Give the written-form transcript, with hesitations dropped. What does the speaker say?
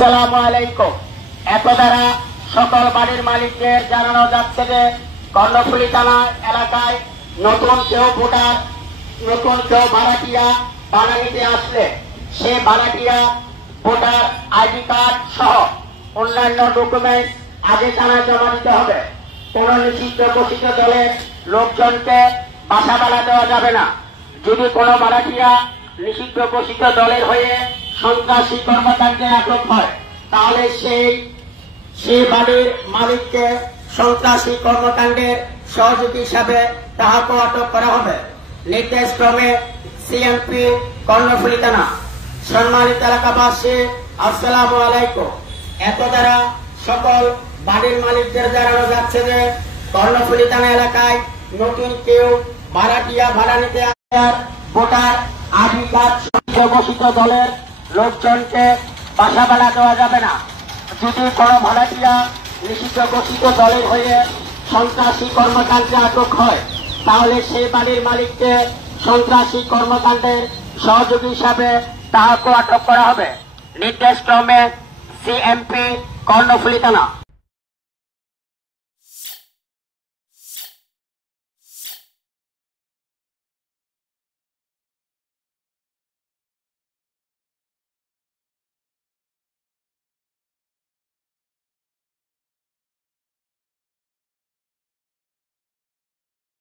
আসসালামু আলাইকুম। এত দ্বারা সকল বাড়ির মালিকদের জানানো যাচ্ছে যে কর্ণফুলী থানা এলাকায় নতুন কেউ ভোটার, নতুন কেউ ভাড়াটিয়া ভাড়া নিতে আসলে সে ভাড়াটিয়া ভোটার আইডি কার্ড সহ অন্যান্য ডকুমেন্ট আগে থানায় জমা দিতে হবে। কোন নিষিদ্ধ ঘোষিত দলের লোকজনকে বাসা ভাড়া দেওয়া যাবে না। যদি কোনো ভাড়াটিয়া নিষিদ্ধ ঘোষিত দলের হয়ে সন্ত্রাসী কর্মকাণ্ডে আটক হয় তাহলে সেই বাড়ির মালিককে সন্ত্রাসী কর্মকাণ্ডের সহযোগী হিসাবে তাহাকে আটক করা হবে। নির্দেশক্রমে সিএমপি কর্ণফুলী থানা। সম্মানিত এলাকাবাসী, আসসালামু আলাইকুম। এত দ্বারা সকল বাড়ির মালিকদের জানানো যাচ্ছে যে কর্ণফুলী থানা এলাকায় নতুন কেউ ভাড়াটিয়া ভাড়া নিতে ভোটার আইডি কার্ড ঘোষিত দলের লোকজনকে বাসা ভাড়া দেওয়া যাবে না। যদি কোনো ভাড়াটিয়া নিষিদ্ধ ঘোষিত দলের হয়ে সন্ত্রাসী কর্মকাণ্ডে আটক হয় তাহলে সেই বাড়ির মালিককে সন্ত্রাসী কর্মকাণ্ডের সহযোগী হিসাবে তাহাকে আটক করা হবে। নির্দেশক্রমে সিএমপি কর্ণফুলী থানা।